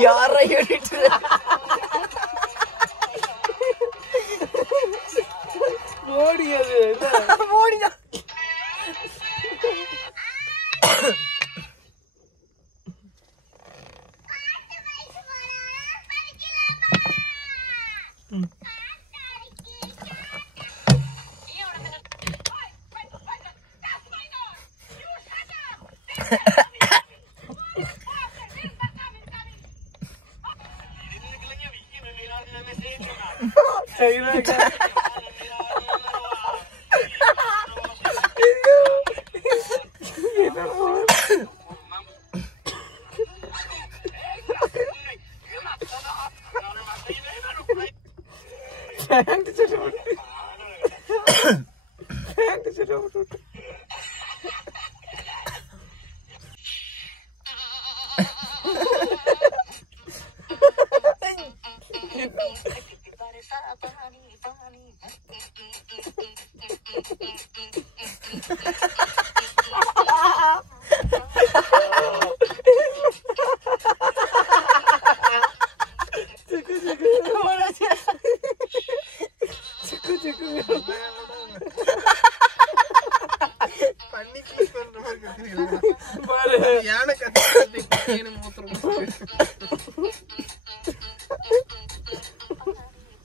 யாரை எடுத்து ஓடியது ஓடியா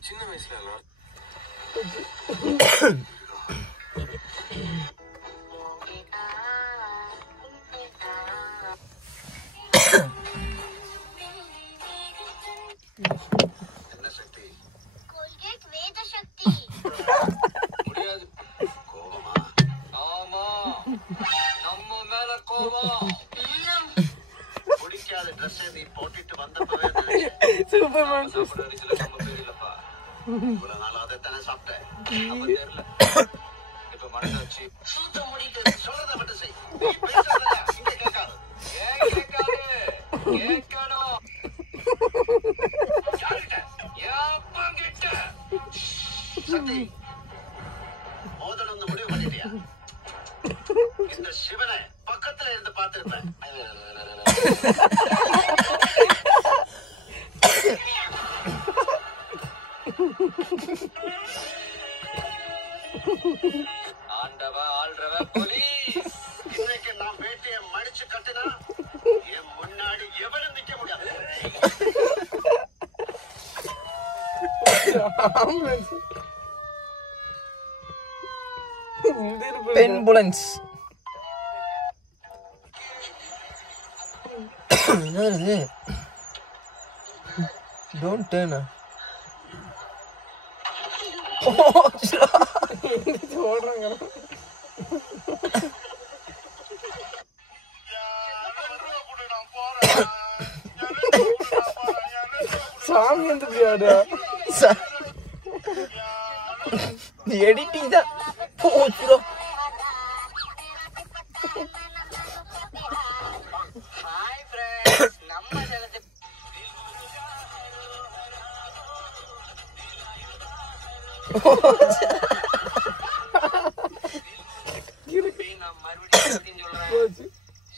சின்ன வயசுல என்ன சக்தி கோல்கேட் வேத சக்தி முடியாது கோபமா ஆமா நம்ம மேல கோபம் குடிக்காத ட்ரெஸ் நீ போட்டுட்டு வந்தப்பவே சூப்பர்மேன் இல்லப்பா இவ்வளவு நாள் அதைத்தானே சாப்பிட்டேன் அப்ப தெரியல இப்ப மனசை வச்சு சூத்த முடிட்டு சொல்றத மட்டும் செய் நீ பேசாத இங்க கேட்காது ஏன் கேட்காது கேட்கணும் சக்தி மோதல் முடிவு பண்ணிட்டியா இந்த சிவனை பக்கத்துல இருந்து பார்த்திருப்பேன் ஆண்டவன் ஆள்றவன் போலீஸ் இன்னைக்கு நான் வேட்டையை மடிச்சு கட்டுனா என் முன்னாடி எவரும் நிக்க முடியாது பென்புலன்ஸ் என்னது டோன்ட் டர்ன் ஓடுறாங்க சாமி வந்து எடிட்டிங் தான் போச்சுரோ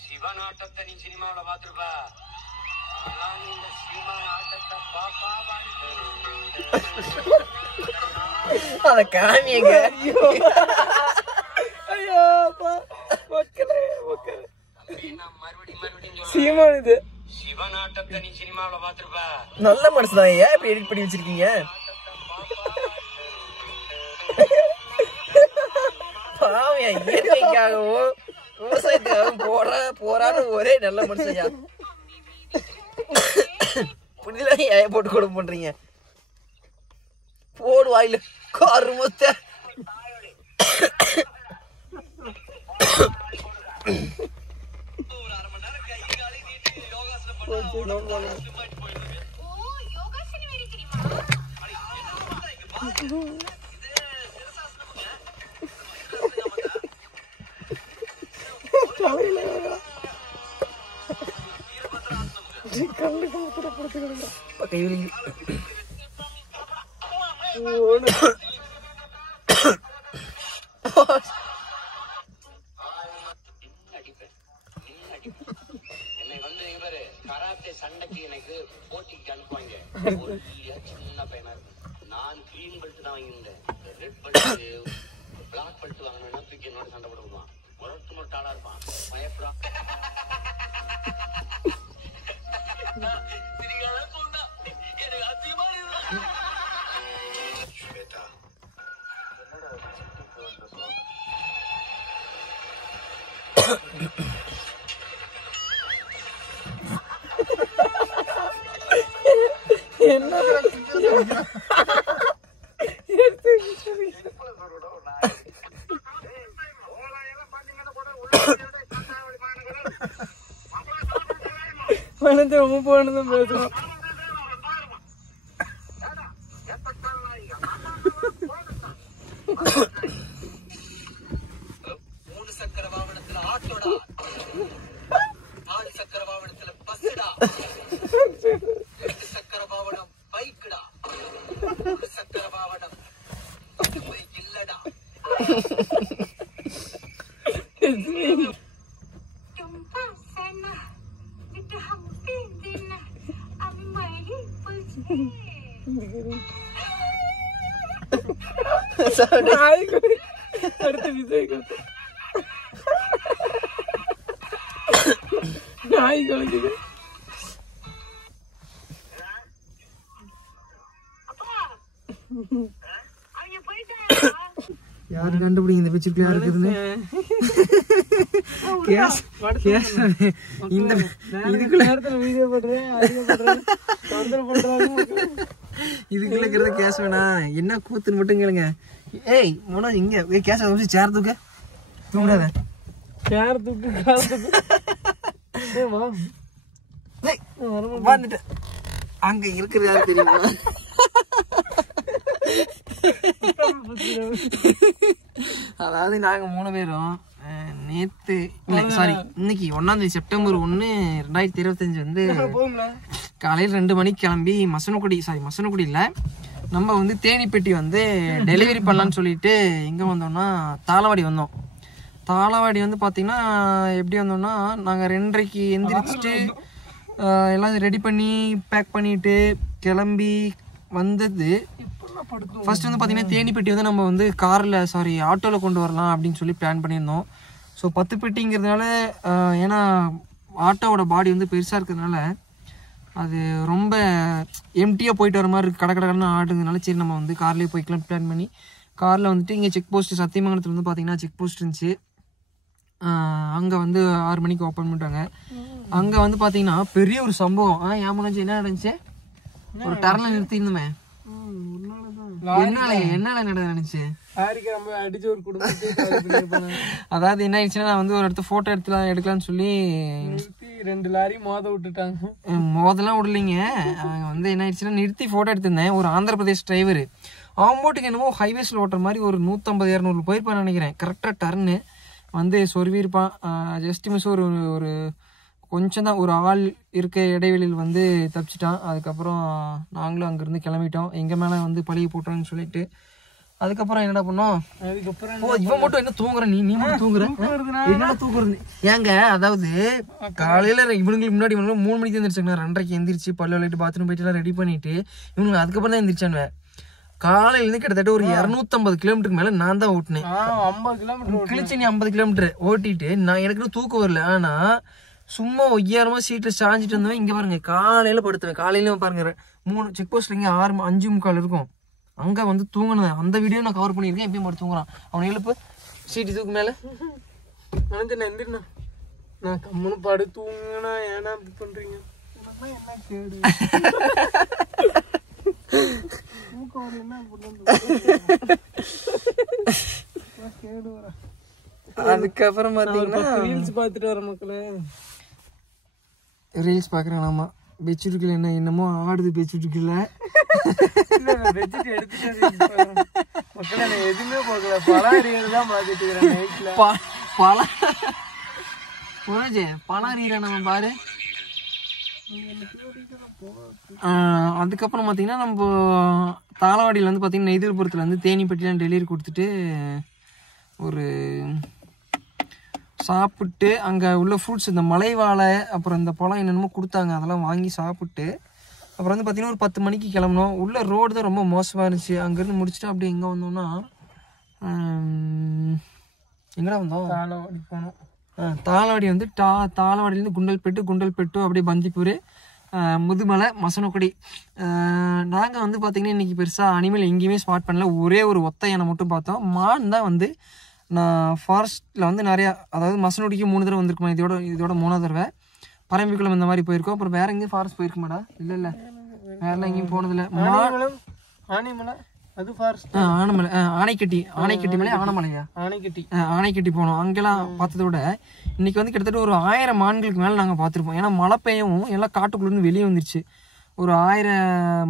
சிவனாட்டத்தை நீ சினிமாவில பாத்துருப்பா அத காமியங்க. ஐயோ மக்களே மக்களே சீமான் இது சிவநாட்டத்தை நீ சினிமாவில பாத்துருப்ப. நல்ல மனசுதான். ஏன் இப்படி எடிட் பண்ணி வச்சிருக்கீங்க? பாவியா, இயற்கைக்காகவும் விவசாயத்துக்காகவும் போறான்னு ஒரே நல்ல மனுஷன்யா. இப்படிலாம் ஏன் போட்டு கொடுக்க பண்றீங்க? போடு வாயில கருமத்தை. என்னை வந்து கராத்தே சண்டைக்கு எனக்கு போட்டிக்கு அனுப்புவாங்க. சின்ன பையனா இருக்கும். நான் கிரீன் பெல்ட் தான் வாங்கியிருந்தேன். ரெட் பெல்ட் பிளாக் பெல்ட் வாங்கினா தூக்கி என்னோட சண்டை போடுவான். முரட்டு முட்டாளா இருப்பான். பயப்படான். என்ன மனத்தை ரொம்ப போனதும் பேசுவோம். மூணு சக்கர வாகனத்துல ஆட்டோடா, 4 சக்கர வாகனத்துல பஸ்ஸுடா, 2 சக்கர வாகனம் பைக்குடா, 1 சக்கர வாகனம் இல்லடா. அடுத்த விஜய் நாய் குலைக்குது. யாரு கண்டுபிடிங்க இந்த பிச்சுக்குள்ள யாரு இருக்குதுன்னு? இந்த இதுக்குள்ள வீடியோ போடுறேன் இதுக்குள்ள இருக்கிறத கேஸ் வேணா. என்ன கூத்துன்னு மட்டும் கேளுங்க. ஏய் மனோஜ், இங்க கேஸ் சேர் தூக்க தூங்காத. சேர் தூக்கு கால் தூக்கு வந்துட்டு அங்க இருக்கிறது யாரு தெரியுமா? அதாவது நாங்க 3 பேரும் நேத்து இல்ல சாரி இன்னைக்கு 1 செப்டம்பர் 1, 2025 வந்து காலையில் 2 மணிக்கு கிளம்பி மசனக்குடி இல்லை, நம்ம வந்து தேனிப்பெட்டி வந்து டெலிவரி பண்ணலான்னு சொல்லிட்டு எங்கே வந்தோம்னா தாளவாடி வந்தோம். தாளவாடி வந்து பார்த்திங்கன்னா எப்படி வந்தோம்னா, நாங்கள் 2:30க்கு எந்திரிச்சிட்டு எல்லாம் ரெடி பண்ணி பேக் பண்ணிட்டு கிளம்பி வந்தது. ஃபர்ஸ்ட் வந்து பார்த்திங்கன்னா தேனிப்பெட்டி வந்து நம்ம வந்து ஆட்டோவில் கொண்டு வரலாம் அப்படின்னு சொல்லி பிளான் பண்ணியிருந்தோம். ஸோ 10 பெட்டிங்கிறதுனால ஏன்னா ஆட்டோவோட பாடி வந்து பெருசாக இருக்கிறதுனால அது ரொம்ப எம்டியாக போயிட்டு வர மாதிரி இருக்குது, கடன்னு ஆடுறதுனால சரி நம்ம வந்து கார்லேயே போய்க்கலாம் பிளான் பண்ணி காரில் வந்துட்டு இங்கே செக் போஸ்ட் சத்தியமங்கலத்தில் வந்து பார்த்திங்கன்னா செக் போஸ்ட் இருந்துச்சு. அங்கே வந்து 6 மணிக்கு ஓப்பன் பண்ணிட்டாங்க. அங்கே வந்து பார்த்திங்கன்னா பெரிய ஒரு சம்பவம். ஏன் முன்னாடி என்ன நடந்துச்சு? ஒரு டர்னில் நிறுத்திருந்தோமே, என்னால நடந்துச்சு? அதாவது என்ன ஆயிடுச்சுன்னா, நான் வந்து ஒரு இடத்த போட்டோ எடுக்கலாம்னு சொல்லி 2 லாரி மோத விட்டுட்டாங்க. மோதெல்லாம் விடலைங்க. வந்து என்ன ஆயிடுச்சுன்னா, நிறுத்தி போட்டோ எடுத்திருந்தேன். ஒரு ஆந்திர பிரதேஷ் டிரைவர் ஆம்போட்டுக்கு என்னமோ ஹைவேஸ்ல ஓட்டுற மாதிரி ஒரு 150-200 போயிருப்பான்னு நினைக்கிறேன். கரெக்டாக டர்னு வந்து சொருவிருப்பான். ஜஸ்ட் மிஸ் ஒரு கொஞ்சம் தான் ஒரு ஆள் இருக்க இடைவெளியில் வந்து தப்பிச்சிட்டான். அதுக்கப்புறம் நாங்களும் அங்கேருந்து கிளம்பிட்டோம். எங்கள் மேலே வந்து பழிய போட்டோன்னு சொல்லிட்டு. அதுக்கப்புறம் என்னடா பண்ணோம், இவன் மட்டும் என்ன தூங்குறேன், நீ மட்டும் தூங்குற, என்ன தூக்குறது ஏங்க? அதாவது காலையில இவனுங்களுக்கு முன்னாடி 3 மணிக்கு எந்திரிச்சாங்க. 2:30க்கு எந்திரிச்சு பல்லு விளையாட்டு பாத்ரூம் போயிட்டு எல்லாம் ரெடி பண்ணிட்டு இவனுக்கு அதுக்கப்புறம் தான் எந்திரிச்சானுவேன். காலையில இருந்து கிட்டத்தட்ட ஒரு 250 கிலோமீட்டருக்கு மேல நான் தான் ஓட்டினேன். 50 கிலோமீட்டர் கிளிச்சனி 50 கிலோமீட்டர் ஓட்டிட்டு நான் எனக்கு தூக்கம் வரல. ஆனா சும்மா ஒய்யாரமா சீட்டை சாஞ்சிட்டு இருந்தவன் இங்க பாருங்க காலையில படுத்துவேன். காலையில பாருங்க 3 செக் போஸ்ட்ல இங்க 5:45 இருக்கும். அங்க வந்து தூங்கினேன். அந்த வீடியோ நான் கவர் பண்ணியிருக்கேன். எப்பயும் படுத்து தூங்குறான். அவனை எழுப்பு சீட்டு தூக்கு மேல நினைச்சு எந்திரிண்ணா. நான் கம்முன்னு படு தூங்குனா ஏன்னா இப்படி பண்றீங்க? என்ன கேடு அதுக்கப்புறம் பாத்தீங்கன்னா ரீல்ஸ் பாத்துட்டு வர மக்களே. ரீல்ஸ் பாக்குறேன். ஆமா பெட்ஷீட்டுக்குள்ள என்னமோ ஆடுது. பெட்ஷீட்டுக்குள்ள பெட்ஷீட் எடுத்துட்டு மக்களே நான் எதுவுமே பார்க்கல. பலாரியதான் பாத்துட்டு இருக்கிறேன் நைட்ல. பலாரியரை நம்ம பாரு. அதுக்கப்புறம் பார்த்தீங்கன்னா நம்ம தாளவாடியில் வந்து பார்த்தீங்கன்னா நெய்தல்புரத்தில் வந்து தேனிப்பட்டிலாம் டெலிவரி கொடுத்துட்டு ஒரு சாப்பிட்டு அங்கே உள்ள ஃப்ரூட்ஸ் இந்த மலை வாழை அப்புறம் இந்த பழம் என்னென்னமோ கொடுத்தாங்க. அதெல்லாம் வாங்கி சாப்பிட்டு அப்புறம் வந்து பார்த்தீங்கன்னா ஒரு 10 மணிக்கு கிளம்புனோம். உள்ள ரோடு தான் ரொம்ப மோசமாக இருந்துச்சு. அங்கேருந்து முடிச்சுட்டு அப்படியே எங்கே வந்தோம்னா எங்கடா வந்தோம்? தாளவாடி போனோம். தாளவாடி வந்து தாளவாடியிலேருந்து குண்டல்பேட்டு அப்படியே பந்திப்பூர், முதுமலை, மசனக்குடி. நாங்கள் வந்து பார்த்திங்கன்னா இன்றைக்கி பெருசாக அனிமல் எங்கேயுமே ஸ்பாட் பண்ணல. ஒரே ஒரு ஒத்த யானை மட்டும் பார்த்தோம். மான் தான் வந்து நான் ஃபாரஸ்ட்டில் வந்து நிறையா, அதாவது மசனக்குடிக்கு 3 தடவை வந்திருக்குமா. இதோட 3ஆவது தடவை. பரம்பிக்குளம் இந்த மாதிரி போயிருக்கோம். அப்புறம் வேறு எங்கேயும் ஃபாரஸ்ட் போயிருக்குமாடா? இல்லை வேறெல்லாம் எங்கேயும் போனதில்லை. ஆனைமலை அது ஃபாரஸ்ட். ஆனைமலை, ஆனைக்கட்டி மலை, ஆனைமலையா? ஆனைக்கட்டி போனோம். அங்கெல்லாம் பார்த்ததை விட இன்னைக்கு வந்து கிட்டத்தட்ட ஒரு 1000 மான்களுக்கு மேலே நாங்கள் பார்த்துருப்போம். ஏன்னா மழை பெய்யவும் எல்லாம் காட்டுக்குள்ளேருந்து வெளியே வந்துருச்சு. ஒரு 1000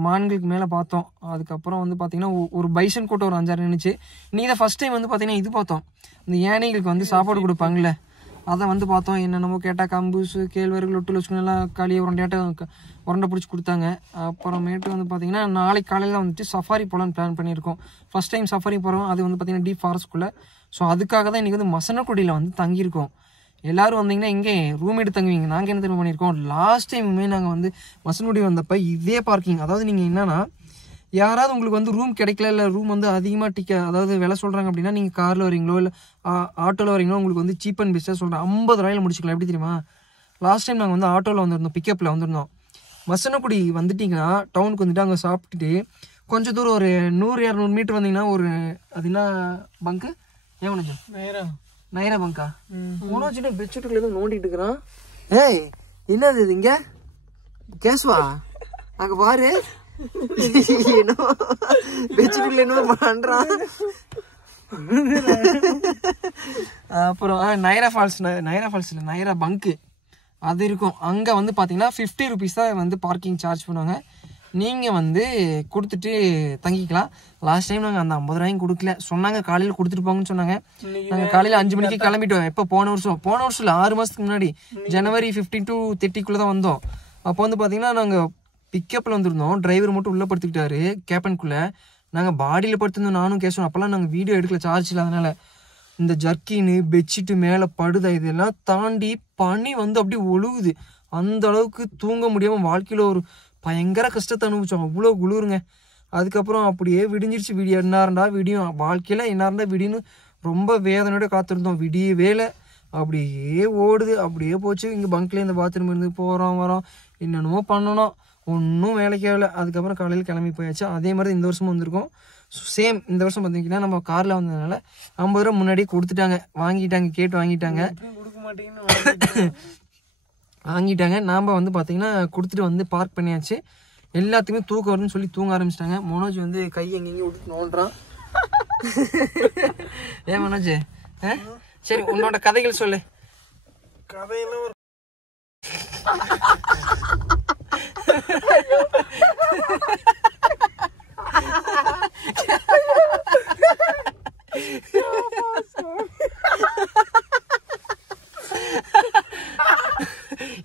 மான்களுக்கு மேலே பார்த்தோம். அதுக்கப்புறம் வந்து பார்த்தீங்கன்னா ஒரு பைசன் கூட்டம் ஒரு 5-6 நின்றுச்சு. நீ தான் ஃபஸ்ட் டைம் வந்து பார்த்தீங்கன்னா இது பார்த்தோம், இந்த யானைகளுக்கு வந்து சாப்பாடு கொடுப்பாங்கல்ல, அதை வந்து பார்த்தோம். என்னென்னமோ கேட்டால் கம்பூசு, கேழ்வரகு, லொட்டு லொச்சுக்கு எல்லாம் களியை உருண்டை பிடிச்சி கொடுத்தாங்க. அப்புறமேட்டு வந்து பார்த்தீங்கன்னா நாளைக்கு காலையில் வந்துட்டு சஃபாரி போகலான்னு பிளான் பண்ணியிருக்கோம். ஃபஸ்ட் டைம் சஃபாரி போகிறோம். அது வந்து பார்த்தீங்கன்னா டீப் ஃபாரஸ்ட்குள்ளே. ஸோ அதுக்காக தான் இன்றைக்கி வந்து மசனக்குடியில் வந்து தங்கியிருக்கோம். எல்லோரும் வந்தீங்கன்னா இங்கே ரூம் எடுத்து தங்குவீங்க. நாங்கள் என்ன தெரியுமா பண்ணியிருக்கோம், லாஸ்ட் டைமுமே நாங்கள் வந்து மசனக்குடி வந்தப்போ இதே பார்க்கிங், அதாவது நீங்கள் என்னென்னா யாராவது உங்களுக்கு வந்து ரூம் கிடைக்கல, இல்லை ரூம் வந்து அதிகமாக அதாவது விலை சொல்கிறாங்க அப்படின்னா நீங்கள் காரில் வரீங்களோ இல்லை ஆட்டோவில் வரீங்களோ உங்களுக்கு வந்து சீப் அண்ட் பெஸ்ட்டாக சொல்கிறேன். 50 ரூபாயில் முடிச்சுக்கலாம். எப்படி தெரியுமா? லாஸ்ட் டைம் நாங்கள் வந்து ஆட்டோவில் வந்திருந்தோம், பிக்கப்பில் வந்திருந்தோம். மசனக்குடி வந்துட்டிங்கன்னா டவுனுக்கு வந்துட்டு அங்கே சாப்பிட்டுட்டு கொஞ்சம் தூரம் ஒரு 100-200 மீட்டர் வந்தீங்கன்னா ஒரு அது என்ன பங்கு நைரா பங்கா மனோஜ் பெட்ஷீட்டுக்குள்ள எதுவும் நோண்டிட்டு இருக்கிறான். ஏய் என்னது இது இங்க கேஸ்வா? அங்க பாரு என்னோ பெட்ஷீட்டுக்குள்ள என்னமோ பண்றான். அப்புறம் நைரா ஃபால்ஸ் இல்லை நைரா பங்கு அது இருக்கும். அங்கே வந்து பார்த்தீங்கன்னா 50 rupees தான் வந்து பார்க்கிங் சார்ஜ் பண்ணுவாங்க. நீங்கள் வந்து கொடுத்துட்டு தங்கிக்கலாம். லாஸ்ட் டைம் நாங்கள் அந்த 50 ரூபாயும் கொடுக்கல. சொன்னாங்க காலையில் கொடுத்துட்டு போங்கன்னு சொன்னாங்க. நாங்கள் காலையில் 5 மணிக்கு கிளம்பிட்டோம். எப்போ போன வருஷம் இல்லை 6 மாதத்துக்கு முன்னாடி ஜனவரி 15 to 30 தான் வந்தோம். அப்போ வந்து பார்த்தீங்கன்னா நாங்கள் பிக்கப்பில் வந்துருந்தோம். டிரைவர் மட்டும் உள்ளே படுத்துக்கிட்டாரு கேப்பனுக்குள்ளே. நாங்கள் பாடியில் படுத்துருந்தோம் நானும் கேசணும். அப்போல்லாம் நாங்கள் வீடியோ எடுக்கல, சார்ஜ் இல்லாதனால. இந்த ஜர்க்கின்னு பெட்ஷீட்டு மேலே படுதா இதெல்லாம் தாண்டி பனி வந்து அப்படியே ஒழுகுது. அந்த அளவுக்கு தூங்க முடியாமல் வாழ்க்கையில் ஒரு பயங்கர கஷ்டத்தை அனுபவிச்சோம். அவ்வளோ குளிருங்க. அதுக்கப்புறம் அப்படியே விடிஞ்சிருச்சு. என்னாரண்டா விடியும், வாழ்க்கையில் என்னாரண்டா விடின்னு ரொம்ப வேதனையோட காத்திருந்தோம். விடிய வேலை அப்படியே ஓடுது, அப்படியே போச்சு. இங்கே பங்க்லேயே இந்த பாத்ரூம் இருந்து போகிறோம் வரோம், என்னென்னமோ பண்ணணும், ஒன்றும் வேலைக்கு ஆகலை. அதுக்கப்புறம் காலையில் கிளம்பி போயாச்சு. அதே மாதிரி இந்த வருஷமும் வந்திருக்கோம். சேம் இந்த வருஷம் பார்த்தீங்கன்னா நம்ம காரில் வந்ததுனால 50 ரூபா முன்னாடியே கொடுத்துட்டாங்க, கேட்டு வாங்கிட்டாங்க. நாம் வந்து பார்த்தீங்கன்னா கொடுத்துட்டு வந்து பார்க் பண்ணியாச்சு. எல்லாத்துக்குமே தூக்கம் வரும்னு சொல்லி தூங்க ஆரம்பிச்சிட்டாங்க. மனோஜ் வந்து கை எங்கெங்கேயும் விட்டு நோண்டுறான். ஏன் மனோஜ்? சரி உன்னோட கதைகள் சொல்லு. கதையெல்லாம்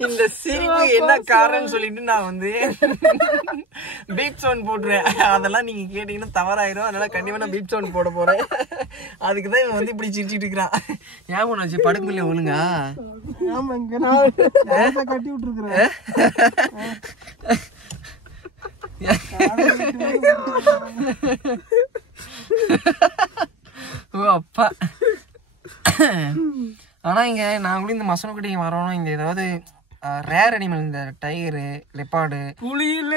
இந்த சிரிப்பு என்ன காரணம்னு சொல்லிட்டு நான் வந்து பீப் சவுண்ட் போட்டுறேன். அதெல்லாம் நீங்க கேட்டீங்கன்னா தவறாயிரும். அதனால கண்டிப்பா நான் பீப் சவுண்ட் போட போறேன். அதுக்குதான் இவன் வந்து இப்படி சிரிச்சுட்டு இருக்கிறான். ஏன் பண்ணாச்சு படுக்க முடியல ஒழுங்கா? கட்டி விட்டுருக்குறேன். ஓ அப்பா. ஆனா இங்க நான் கூட இந்த மசனக்குடிக்கு வரோம், இங்க ஏதாவது ரேர் அனிமல், இந்த டைகரு, லெப்பார்டு, புலியில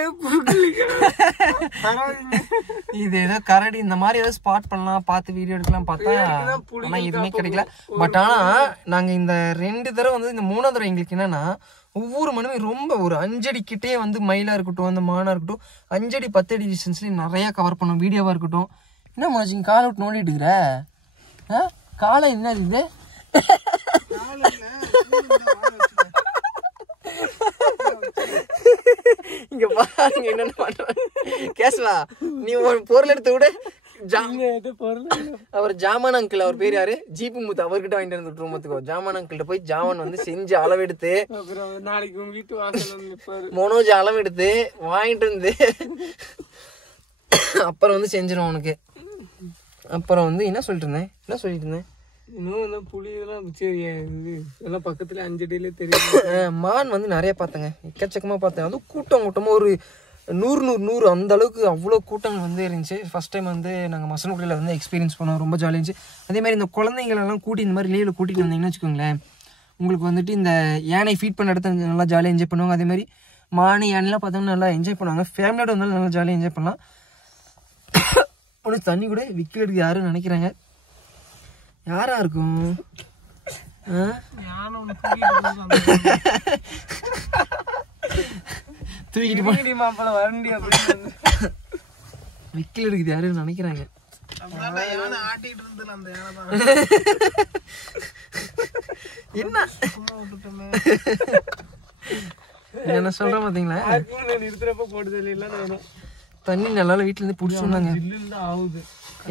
இது ஏதோ கரடி, இந்த மாதிரி ஏதோ ஸ்பாட் பண்ணலாம், பார்த்து வீடியோ எடுக்கலாம் பார்த்தா ஆனா எதுவுமே கிடைக்கல. பட் ஆனா நாங்க இந்த 2 தடவை வந்து இந்த 3ஆவது தடவை எங்களுக்கு என்னன்னா ஒவ்வொரு மனுமே ரொம்ப ஒரு 5 அடி கிட்டே வந்து மயிலா இருக்கட்டும், அந்த மானா இருக்கட்டும், 5 அடி 10 அடி டிஸ்டன்ஸ்லயும் நிறைய கவர் பண்ணோம். வீடியோவா இருக்கட்டும். என்ன மனுஷன் காலை விட்டு நோண்டிட்டு இருக்கிற காலை என்ன இருக்குது? இங்க பாருங்க என்னென்ன பண்றாங்க. கேசவா நீ ஒரு பொருள் எடுத்து விட. அவர் ஜாமான் அங்கிள், அவர் பேர் யாரு, ஜிபி முத்து, அவர்கிட்ட வாங்கிட்டு வந்து ரூமத்துக்கோ. ஜாமான் அங்கிள்கிட்ட போய் ஜாமான் வந்து செஞ்சு அளவெடுத்து நாளைக்கு உங்க வீட்டு வாசல் மனோஜ் அளவெடுத்து வாங்கிட்டு வந்து அப்புறம் வந்து செஞ்சிடும் உனக்கு. அப்புறம் வந்து என்ன சொல்லிட்டு இருந்தேன் இன்னும் புலி இதெல்லாம் சரி எல்லாம் பக்கத்துல 5 அடியிலே தெரியும். மான் வந்து நிறைய பார்த்தேங்க, எக்கச்சக்கமா பார்த்தேன். அதுவும் கூட்டமா ஒரு 100 அந்த அளவுக்கு அவ்வளோ கூட்டங்கள் வந்து இருந்துச்சு. ஃபர்ஸ்ட் டைம் வந்து நாங்கள் மசனக்குடியில் வந்து எக்ஸ்பீரியன்ஸ் பண்ணோம், ரொம்ப ஜாலியாக இருந்துச்சு. அதே மாதிரி இந்த குழந்தைங்களெல்லாம் கூட்டி இந்த மாதிரி லீவில் கூட்டிகிட்டு வந்தீங்கன்னு வச்சுக்கோங்களேன், உங்களுக்கு வந்துட்டு இந்த யானை ஃபீட் பண்ண இடத்த நல்லா ஜாலியாக என்ஜாய் பண்ணுவாங்க. அதே மாதிரி மானு யானைலாம் பார்த்தோம்னா நல்லா என்ஜாய் பண்ணுவாங்க. ஃபேமிலியோட வந்தாலும் நல்லா ஜாலியாக என்ஜாய் பண்ணலாம். ஒன்று தண்ணி கூட விக்கல் எடுக்க யாருன்னு நினைக்கிறாங்க, யாரா இருக்கும்? தூக்கிட்டு போய் மாப்பிள்ள வரண்டி அப்படின்னு விக்கல் எடுக்குது யாருன்னு நினைக்கிறாங்க. என்ன என்ன சொல்றேன் பாத்தீங்களா? நிறுத்துறப்ப போடுதல் இல்ல தண்ணி நல்லா வீட்டுல இருந்து புடிச்சு சொன்னாங்க. ஆகுது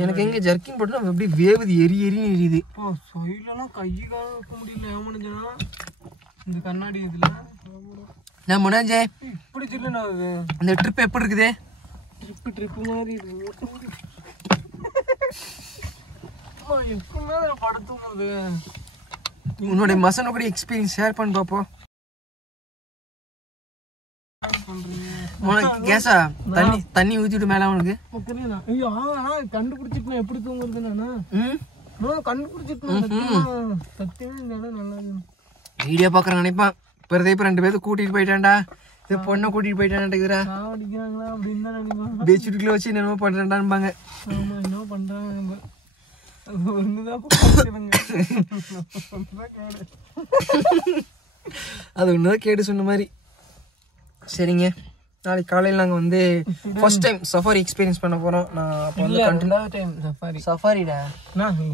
எனக்கு எங்க ஜர்க்கின் போட்டு அப்படியே வேவுது, எரியுது. சைட்லாம் கை கால வைக்க முடியல. ஏமானுச்சுன்னா இந்த கண்ணாடி இதுல நான் முன்னாஜே இப்படி சில்லுன்னு ஆகுது. இந்த ட்ரிப் எப்படி இருக்குது? ட்ரிப்பு மாதிரி எப்பவுமே படுத்தும் போது உன்னோட மசனக்குடி எக்ஸ்பீரியன்ஸ் ஷேர் பண்ணி பாப்போம். கேசா தண்ணி ஊத்திட்டு மேல அவனுக்கு கண்டுபிடிச்சிட்டு எப்படி தூங்குறது? நானா கண்டுபிடிச்சிட்டு வீடியோ பாக்குற நினைப்பான். இப்ப 2 பேருக்கு கூட்டிட்டு போயிட்டான்டா, இந்த பொண்ணை கூட்டிட்டு போயிட்டான்டா, அடிக்கிறாங்களா அப்படின்னு நினைப்பாங்க. பெட்ஷீட்டுக்குள்ள வச்சு என்னமோ பண்றான்டான்பாங்க. ஆமா என்ன பண்றாங்க அது ஒண்ணுதான் கேடு சொன்ன மாதிரி. சரிங்க, நாளைக்கு காலையில் நாங்கள் வந்து ஃபர்ஸ்ட் டைம் சஃபாரி எக்ஸ்பீரியன்ஸ் பண்ண போகிறோம். நான் அப்போ வந்து சஃபாரிடா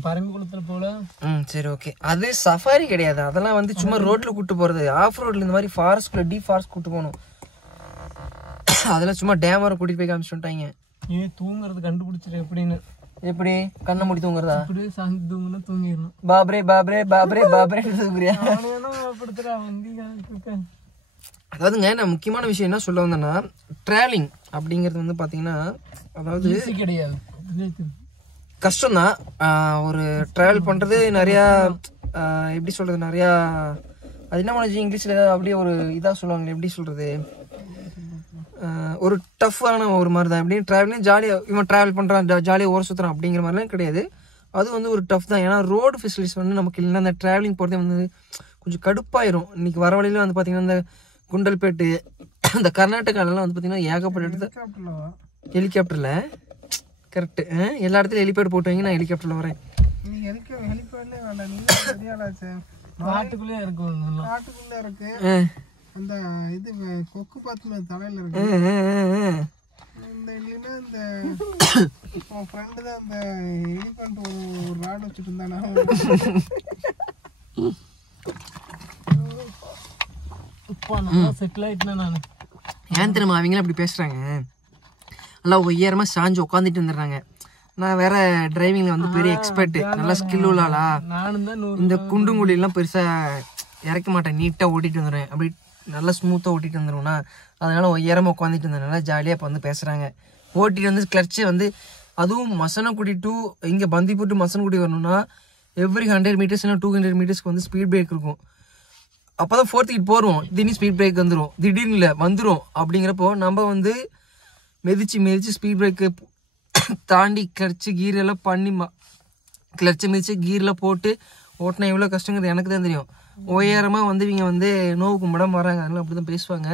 பரம்பிக்குளத்தில் போல. சரி ஓகே. அது சஃபாரி கிடையாது, அதெல்லாம் வந்து சும்மா ரோட்டில் கூப்பிட்டு போகிறது. ஆஃப் ரோட்டில் இந்த மாதிரி ஃபாரஸ்ட்குள்ளே டீப் ஃபாரஸ்ட் கூப்பிட்டு போகணும். அதெல்லாம் சும்மா டேம் வர கூட்டிகிட்டு போய் காமிச்சுட்டாங்க. தூங்குறது கண்டுபிடிச்சிரு எப்படின்னு. எப்படி கண்ணை மூடி தூங்குறதா? அப்படியே சாந்தி தூங்குனா தூங்கிடணும். பாப்ரே பாப்ரே பாப்ரே பாப்ரே தூங்குறியா? அதாவதுங்க நான் முக்கியமான விஷயம் என்ன சொல்ல வந்தேன்னா, ட்ராவலிங் அப்படிங்கிறது வந்து பார்த்தீங்கன்னா, அதாவது கிடையாது, கஷ்டம்தான். ஒரு ட்ராவல் பண்ணுறது நிறையா எப்படி சொல்கிறது, நிறையா அது என்ன பண்ணுச்சு இங்கிலீஷில் அப்படியே ஒரு இதாக சொல்லுவாங்களே, எப்படி சொல்கிறது, ஒரு டஃப்பான ஒரு மாதிரி தான். எப்படின்னு ட்ராவலிங் ஜாலியாக இவன் ட்ராவல் பண்ணுறான், ஜாலியாக ஓர சுற்றுறான் அப்படிங்கிற மாதிரிலாம் கிடையாது. அது வந்து ஒரு டஃப் தான். ஏன்னா ரோடு ஃபெசிலிட்டிஸ் வந்து நமக்கு இல்லைன்னா அந்த ட்ராவலிங் போகிறதே வந்து கொஞ்சம் கடுப்பாயிரும். இன்றைக்கி வர வழியில் வந்து பார்த்திங்கன்னா இந்த குண்டல்பேட்டு, இந்த கர்நாடகாலெலாம் வந்து பார்த்திங்கன்னா ஏகப்பட்ட இடத்துல ஹெலிகாப்டரில் கரெக்டு எல்லா இடத்துலையும் ஹெலிபேட் போட்டு வைங்க, நான் ஹெலிகாப்டரில் வரேன். நாட்டுக்குள்ளே இருக்கு, நாட்டுக்குள்ளே இருக்கு. அந்த இது கொக்கு பாத்து தலையில இருக்கு. இந்த இல்லைன்னா இந்த உன் ஃப்ரெண்டு தான் அந்த எலிஃபண்ட் ஒரு ராடு வச்சுட்டு இருந்தானா. செட்டில் ஆயிட்டேன் நான். ஏன் தெரியுமா அவங்களும் அப்படி பேசுகிறாங்க, நல்லா உயரமாக சாஞ்சு உட்காந்துட்டு வந்துடுறாங்க. நான் வேற டிரைவிங்கில் வந்து பெரிய எக்ஸ்பர்ட்டு, நல்லா ஸ்கில் உள்ளாளா. இந்த குண்டுங்குழியெல்லாம் பெருசாக இறக்க மாட்டேன், நீட்டாக ஓட்டிகிட்டு வந்துடுவேன். அப்படி நல்லா ஸ்மூத்தாக ஓட்டிகிட்டு வந்துடுவோம்னா, அதனால உயரமாக உட்காந்துட்டு இருந்தேன். நல்லா ஜாலியாக இப்போ வந்து பேசுகிறாங்க. ஓட்டிகிட்டு வந்து கிளச்சு வந்து, அதுவும் மசனக்குடி டு இங்கே பந்திப்பூர் டு மசனக்குடி வரணும்னா எவ்ரி 100 மீட்டர்ஸ் இல்லை 200 மீட்டர்ஸ்க்கு வந்து ஸ்பீட் பிரேக் இருக்கும். அப்போ தான் 4th கிட்ட போடுவோம், திடீர்னு ஸ்பீட் பிரேக் வந்துடும், திடீர்னு இல்லை வந்துடும். அப்படிங்கிறப்போ நம்ம வந்து மெதிச்சு ஸ்பீட் பிரேக்கு தாண்டி கிளச்சு கீர் எல்லாம் பண்ணி கிளச்சை மிதிச்சு கீரில் போட்டு ஓட்டினா எவ்வளோ கஷ்டங்கிறது எனக்கு தான் தெரியும். ஓயாரமாக வந்து இவங்க வந்து நோவு கும்பிடாம வராங்க, அதனால அப்படி தான் பேசுவாங்க.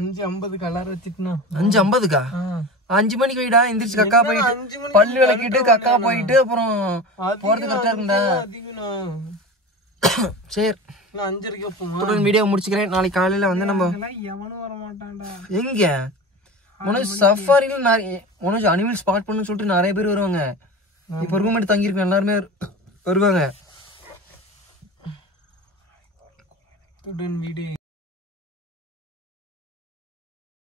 5:50 அலாரம் வச்சுட்டுனா 5:50க்கா? 5 மணிக்கு போயிடா எந்திரிச்சு கக்கா போயிட்டு பல்லு விளக்கிட்டு கக்கா போயிட்டு அப்புறம் போறது கரெக்டா இருக்குண்டா. சரி 5:30 வைப்போமா? வீடியோ முடிச்சுக்கிறேன். நாளைக்கு காலையில வந்து நம்ம எவனும் வர மாட்டான்டா. எங்க மனோஜ் சஃபாரில நிறைய மனோஜ் அனிமல் ஸ்பாட் பண்ணு சொல்லிட்டு நிறைய பேர் வருவாங்க. இப்ப ரூம் எடுத்து தங்கியிருக்கோம், எல்லாருமே வருவாங்க. வீடியோ